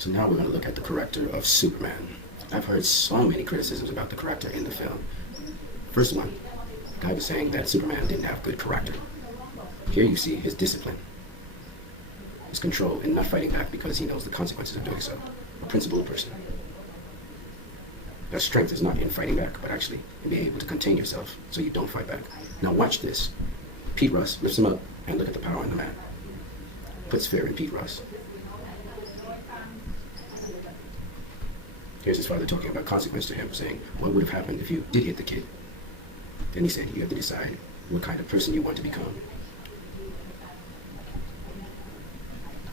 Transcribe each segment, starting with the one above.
So now we're going to look at the character of Superman. I've heard so many criticisms about the character in the film. First one, the guy was saying that Superman didn't have good character. Here you see his discipline, his control, and not fighting back because he knows the consequences of doing so. A principled person. Your strength is not in fighting back, but actually in being able to contain yourself so you don't fight back. Now watch this. Pete Russ lifts him up, and look at the power in the man. Puts fear in Pete Russ. Here's his father talking about consequence to him, saying, what would have happened if you did hit the kid? Then he said, you have to decide what kind of person you want to become.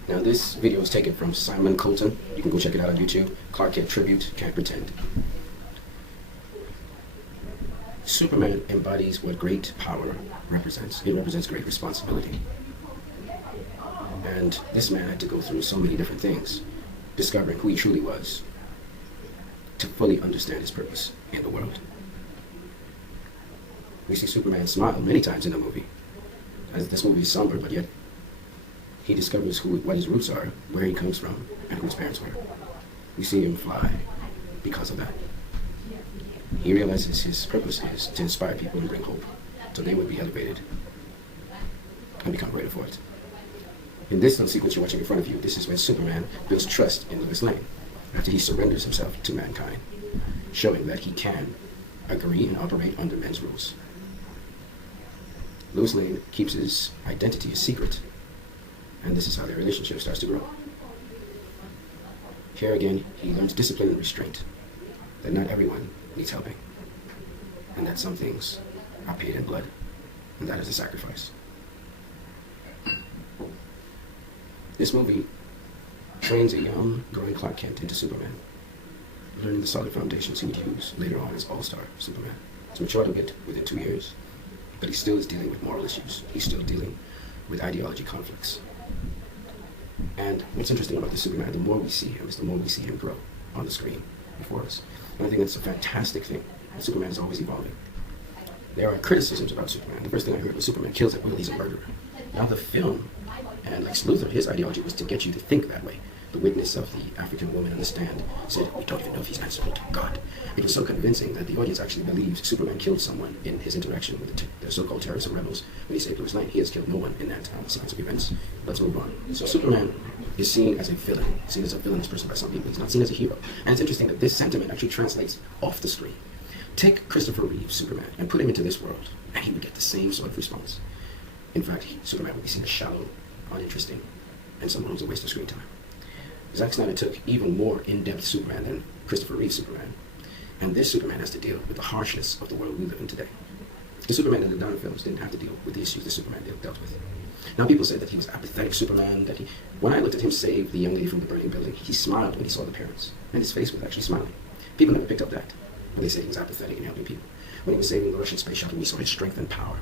Now this video was taken from Simon Colton. You can go check it out on YouTube. Clark Kent Tribute, Can't Pretend. Superman embodies what great power represents. It represents great responsibility. And this man had to go through so many different things, discovering who he truly was, to fully understand his purpose in the world. We see Superman smile many times in the movie, as this movie is somber, but yet he discovers what his roots are, where he comes from, and who his parents were. We see him fly because of that. He realizes his purpose is to inspire people and bring hope, so they would be elevated and become greater for it. In this little sequence you're watching in front of you, this is when Superman builds trust in Lois Lane, after he surrenders himself to mankind, showing that he can agree and operate under men's rules. Lois Lane keeps his identity a secret, and this is how their relationship starts to grow. Here again, he learns discipline and restraint, that not everyone needs helping, and that some things are paid in blood, and that is a sacrifice. This movie trains a young, growing Clark Kent into Superman, learning the solid foundations he would use later on as All-Star Superman. He's matured a bit within 2 years, but he still is dealing with moral issues. He's still dealing with ideology conflicts. And what's interesting about the Superman, the more we see him, is the more we see him grow on the screen before us. And I think that's a fantastic thing. Superman is always evolving. There are criticisms about Superman. The first thing I heard was Superman kills at will, he's a murderer. Now the film, and Lex Luthor, his ideology was to get you to think that way. The witness of the African woman on the stand said, we don't even know if he's answerable to God. It was so convincing that the audience actually believes Superman killed someone in his interaction with the so-called terrorists and rebels when he saved Lois Lane. He has killed no one in that sequence of events. Let's move on. So Superman is seen as a villain, seen as a villainous person by some people. He's not seen as a hero. And it's interesting that this sentiment actually translates off the screen. Take Christopher Reeve's Superman and put him into this world, and he would get the same sort of response. In fact, Superman would be seen as shallow, uninteresting, and someone who's a waste of screen time. Zack Snyder took even more in-depth Superman than Christopher Reeve's Superman. And this Superman has to deal with the harshness of the world we live in today. The Superman in the Donner films didn't have to deal with the issues that Superman dealt with. Now people say that he was apathetic Superman, that when I looked at him save the young lady from the burning building, he smiled when he saw the parents. And his face was actually smiling. People never picked up that. When they said he was apathetic in helping people. When he was saving the Russian space shuttle, we saw his strength and power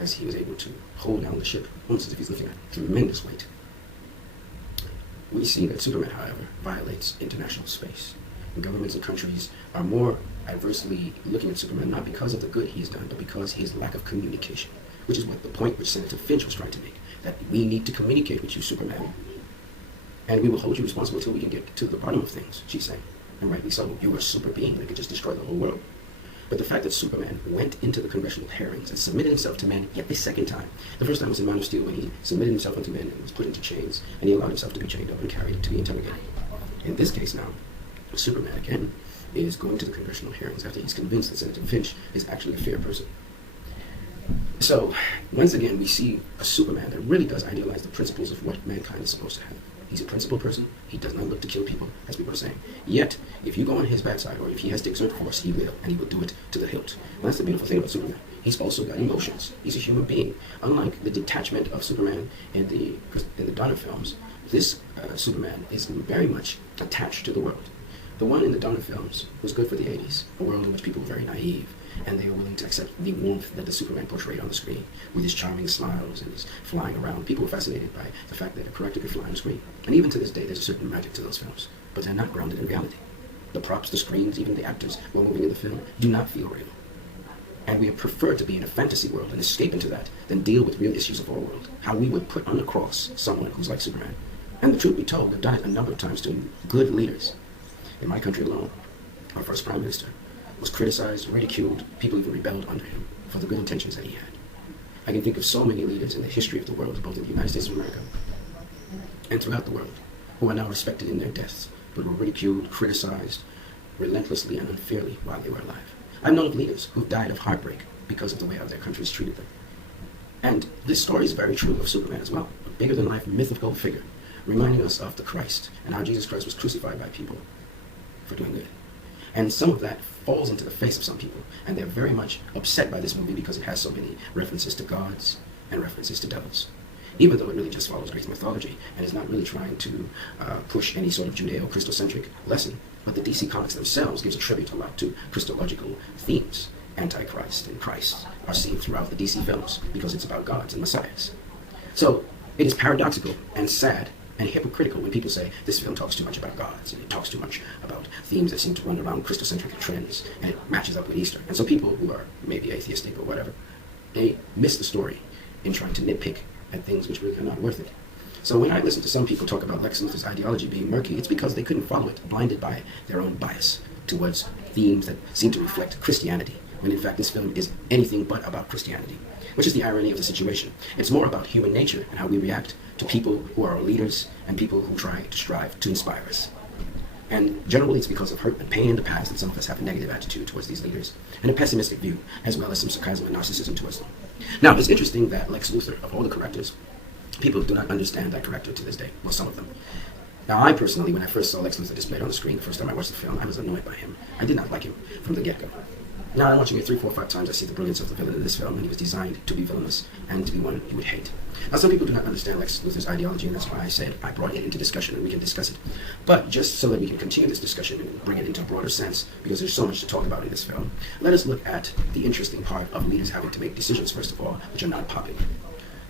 as he was able to hold down the ship, almost as if he's lifting a tremendous weight. We see that Superman, however, violates international space. And governments and countries are more adversely looking at Superman not because of the good he's done, but because his lack of communication, which is what the point which Senator Finch was trying to make, that we need to communicate with you, Superman, and we will hold you responsible until we can get to the bottom of things, she's saying. And rightly so, you are a super being that could just destroy the whole world. But the fact that Superman went into the congressional hearings and submitted himself to men yet the second time. The first time was in Man of Steel when he submitted himself unto men and was put into chains, and he allowed himself to be chained up and carried to be interrogated. In this case now, Superman again is going to the congressional hearings after he's convinced that Senator Finch is actually a fair person. So, once again, we see a Superman that really does idealize the principles of what mankind is supposed to have. He's a principled person. He does not look to kill people, as people are saying. Yet, if you go on his bad side, or if he has to exert force, he will, and he will do it to the hilt. And that's the beautiful thing about Superman. He's also got emotions. He's a human being. Unlike the detachment of Superman in the Donner films, this Superman is very much attached to the world. The one in the Donner films was good for the 80s, a world in which people were very naive, and they were willing to accept the warmth that the Superman portrayed on the screen, with his charming smiles and his flying around. People were fascinated by the fact that a character could fly on the screen. And even to this day, there's a certain magic to those films, but they're not grounded in reality. The props, the screens, even the actors while moving in the film do not feel real. And we prefer to be in a fantasy world and escape into that than deal with real issues of our world. How we would put on the cross someone who's like Superman, And the truth be told, they've done it a number of times to good leaders. In my country alone, our first prime minister was criticized, ridiculed, people even rebelled under him for the good intentions that he had. I can think of so many leaders in the history of the world, both in the United States of America and throughout the world, who are now respected in their deaths, but were ridiculed, criticized, relentlessly and unfairly while they were alive. I've known of leaders who died of heartbreak because of the way how their countries treated them. And this story is very true of Superman as well, a bigger-than-life mythical figure, reminding us of the Christ and how Jesus Christ was crucified by people for doing good. And some of that falls into the face of some people, and they're very much upset by this movie because it has so many references to gods and references to devils, even though it really just follows Greek mythology and is not really trying to push any sort of Judeo-Christocentric lesson. But the DC Comics themselves gives a tribute a lot to Christological themes. Antichrist and Christ are seen throughout the DC films because it's about gods and messiahs. So it is paradoxical and sad and hypocritical when people say this film talks too much about gods and it talks too much about themes that seem to run around Christocentric trends and it matches up with Easter. And so people who are maybe atheistic or whatever, they miss the story in trying to nitpick at things which really are not worth it. So when I listen to some people talk about Lex Luthor's ideology being murky, it's because they couldn't follow it, blinded by their own bias towards themes that seem to reflect Christianity, when in fact this film is anything but about Christianity, which is the irony of the situation. It's more about human nature and how we react to people who are our leaders and people who try to strive to inspire us. And generally it's because of hurt and pain in the past that some of us have a negative attitude towards these leaders and a pessimistic view, as well as some sarcasm and narcissism towards them. Now, it's interesting that Lex Luthor, of all the characters, people do not understand that character to this day. Well, some of them. Now, I personally, when I first saw Lex Luthor displayed on the screen the first time I watched the film, I was annoyed by him. I did not like him from the get-go. Now, I'm watching it 3, 4, 5 times. I see the brilliance of the villain in this film, and he was designed to be villainous and to be one you would hate. Now, some people do not understand Lex Luthor's ideology, and that's why I said I brought it into discussion, and we can discuss it. But just so that we can continue this discussion and bring it into a broader sense, because there's so much to talk about in this film, let us look at the interesting part of leaders having to make decisions, first of all, which are not popular.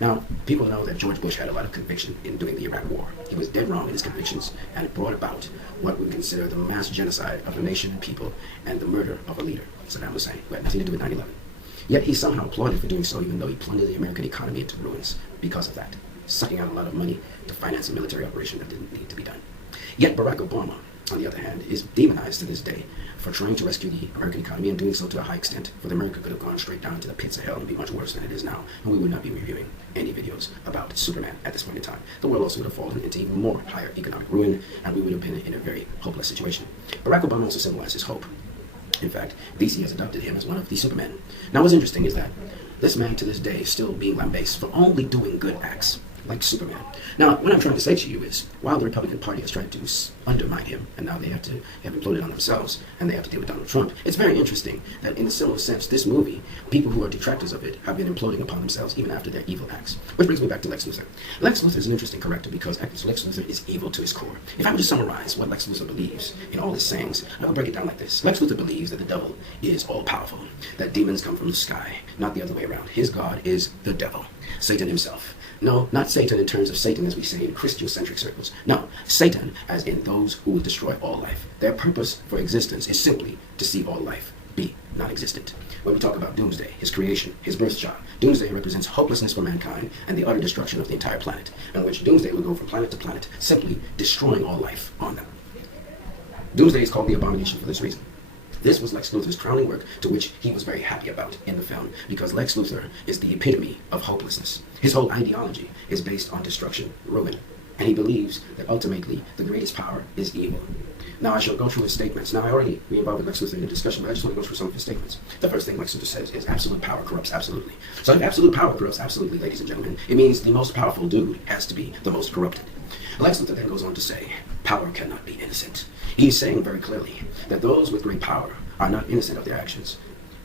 Now, people know that George Bush had a lot of conviction in doing the Iraq War. He was dead wrong in his convictions, and it brought about what we consider the mass genocide of a nation and people and the murder of a leader, Saddam Hussein, who had nothing to do with 9/11. Yet he somehow applauded for doing so, even though he plundered the American economy into ruins because of that, sucking out a lot of money to finance a military operation that didn't need to be done. Yet Barack Obama, on the other hand, is demonized to this day for trying to rescue the American economy and doing so to a high extent, for the America could have gone straight down to the pits of hell and be much worse than it is now, and we would not be reviewing any videos about Superman at this point in time. The world also would have fallen into even more higher economic ruin, and we would have been in a very hopeless situation. Barack Obama also symbolizes hope. In fact, DC has adopted him as one of the Supermen. Now, what's interesting is that this man to this day is still being lambasted for only doing good acts, like Superman. Now, what I'm trying to say to you is, while the Republican Party has tried to undermine him, and now they have imploded on themselves, and they have to deal with Donald Trump, it's very interesting that in a similar sense, this movie, people who are detractors of it have been imploding upon themselves even after their evil acts. Which brings me back to Lex Luthor. Lex Luthor is an interesting character because Lex Luthor is evil to his core. If I were to summarize what Lex Luthor believes in all his sayings, I would break it down like this. Lex Luthor believes that the devil is all-powerful, that demons come from the sky, not the other way around. His God is the devil, Satan himself. No, not Satan in terms of Satan as we say in Christocentric circles. No, Satan as in those who will destroy all life. Their purpose for existence is simply to see all life be non-existent. When we talk about Doomsday, his creation, his birth child, Doomsday represents hopelessness for mankind and the utter destruction of the entire planet, in which Doomsday will go from planet to planet, simply destroying all life on them. Doomsday is called the Abomination for this reason. This was Lex Luthor's crowning work, to which he was very happy about in the film, because Lex Luthor is the epitome of hopelessness. His whole ideology is based on destruction, ruin, and he believes that ultimately the greatest power is evil. Now, I shall go through his statements. Now, I already re-involved Lex Luthor in the discussion, but I just want to go through some of his statements. The first thing Lex Luthor says is absolute power corrupts absolutely. So if absolute power corrupts absolutely, ladies and gentlemen, it means the most powerful dude has to be the most corrupted. Lex Luthor then goes on to say, power cannot be innocent. He's saying very clearly that those with great power are not innocent of their actions.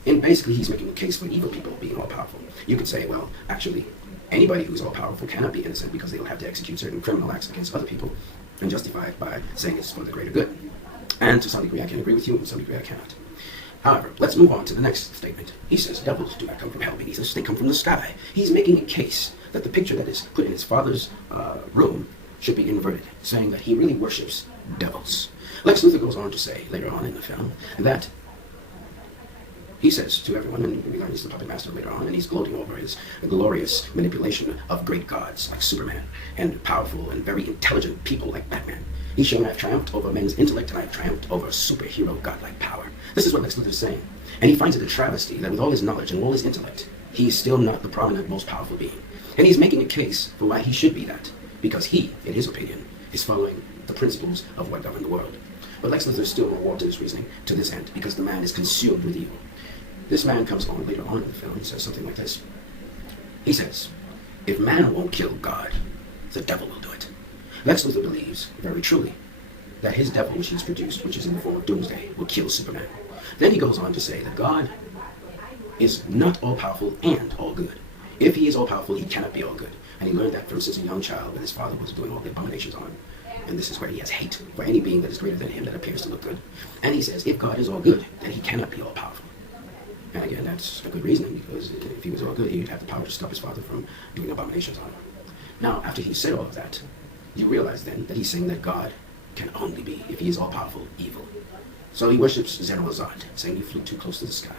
And basically, he's making a case for evil people being all-powerful. You could say, well, actually, anybody who's all-powerful cannot be innocent because they will have to execute certain criminal acts against other people and justify it by saying it's for the greater good. And to some degree, I can agree with you, and to some degree, I cannot. However, let's move on to the next statement. He says, devils do not come from hell beneath us, they come from the sky. He's making a case that the picture that is put in his father's room should be inverted, saying that he really worships devils. Lex Luthor goes on to say, later on in the film, that He says to everyone, and we learn he's the puppet master later on, and he's gloating over his glorious manipulation of great gods like Superman, and powerful and very intelligent people like Batman. He's shown I have triumphed over men's intellect, and I have triumphed over superhero godlike power. This is what Lex Luthor is saying. And he finds it a travesty that with all his knowledge and all his intellect, he is still not the prominent, most powerful being. And he's making a case for why he should be that, because he, in his opinion, is following the principles of what govern the world. But Lex Luthor is still more warped in his reasoning to this end, because the man is consumed with evil. This man comes on later on in the film and says something like this. He says, if man won't kill God, the devil will do it. Lex Luthor believes, very truly, that his devil, which he's produced, which is in the form of Doomsday, will kill Superman. Then he goes on to say that God is not all-powerful and all good. If he is all-powerful, he cannot be all good. And he learned that from since a young child when his father was doing all the abominations on him. And this is where he has hate for any being that is greater than him that appears to look good. And he says, if God is all good, then he cannot be all-powerful. And again, that's a good reasoning, because if he was all good, he'd have the power to stop his father from doing abominations on him. Now, after he said all of that, you realize then that he's saying that God can only be, if he is all-powerful, evil. So he worships General Zod, saying you flew too close to the sky.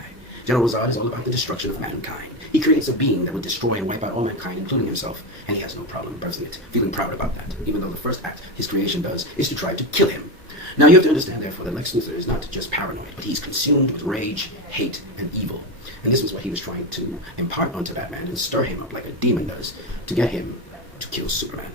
General Zod is all about the destruction of mankind. He creates a being that would destroy and wipe out all mankind, including himself, and he has no problem birthing it, feeling proud about that, even though the first act his creation does is to try to kill him. Now you have to understand, therefore, that Lex Luthor is not just paranoid, but he's consumed with rage, hate, and evil. And this was what he was trying to impart onto Batman and stir him up like a demon does to get him to kill Superman.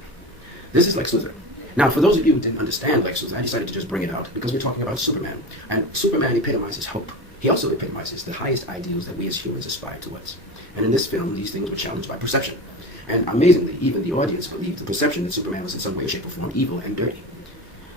This is Lex Luthor. Now, for those of you who didn't understand Lex Luthor, I decided to just bring it out because we're talking about Superman. And Superman epitomizes hope. He also epitomizes the highest ideals that we as humans aspire towards. And in this film, these things were challenged by perception. And amazingly, even the audience believed the perception that Superman was in some way, shape, or form evil and dirty.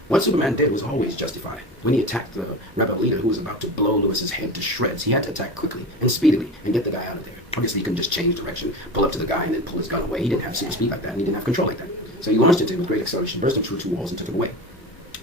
What Superman did was always justified. When he attacked the rebel leader who was about to blow Lois's head to shreds, he had to attack quickly and speedily and get the guy out of there. Obviously, he couldn't just change direction, pull up to the guy, and then pull his gun away. He didn't have super speed like that, and he didn't have control like that. So he launched into him with great acceleration, burst him through two walls, and took him away.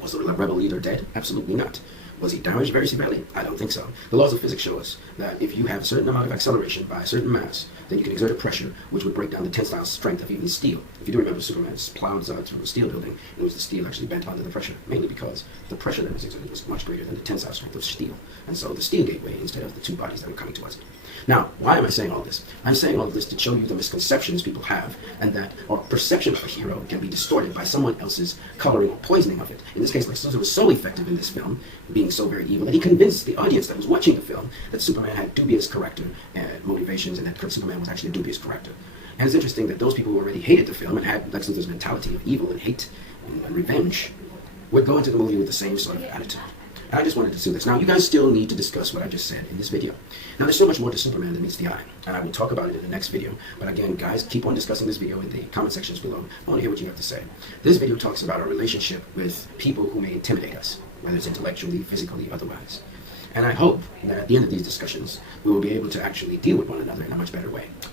Was the rebel leader dead? Absolutely not. Was he damaged very severely? I don't think so. The laws of physics show us that if you have a certain amount of acceleration by a certain mass, then you can exert a pressure which would break down the tensile strength of even steel. If you do remember, Superman plowed through a steel building, and it was the steel actually bent under the pressure, mainly because the pressure that was exerted was much greater than the tensile strength of steel. And so the steel gave way instead of the two bodies that were coming towards it. Now, why am I saying all this? I'm saying all of this to show you the misconceptions people have, and that our perception of a hero can be distorted by someone else's coloring or poisoning of it. In this case, Lex Luthor was so effective in this film, being so very evil, that he convinced the audience that was watching the film that Superman had dubious character and motivations, and that Superman was actually a dubious character. And it's interesting that those people who already hated the film and had Lex Luthor's mentality of evil and hate and revenge would go into the movie with the same sort of attitude. And I just wanted to do this. Now, you guys still need to discuss what I just said in this video. Now, there's so much more to Superman than meets the eye, and I will talk about it in the next video. But again, guys, keep on discussing this video in the comment sections below. I want to hear what you have to say. This video talks about our relationship with people who may intimidate us, whether it's intellectually, physically, otherwise. And I hope that at the end of these discussions, we will be able to actually deal with one another in a much better way.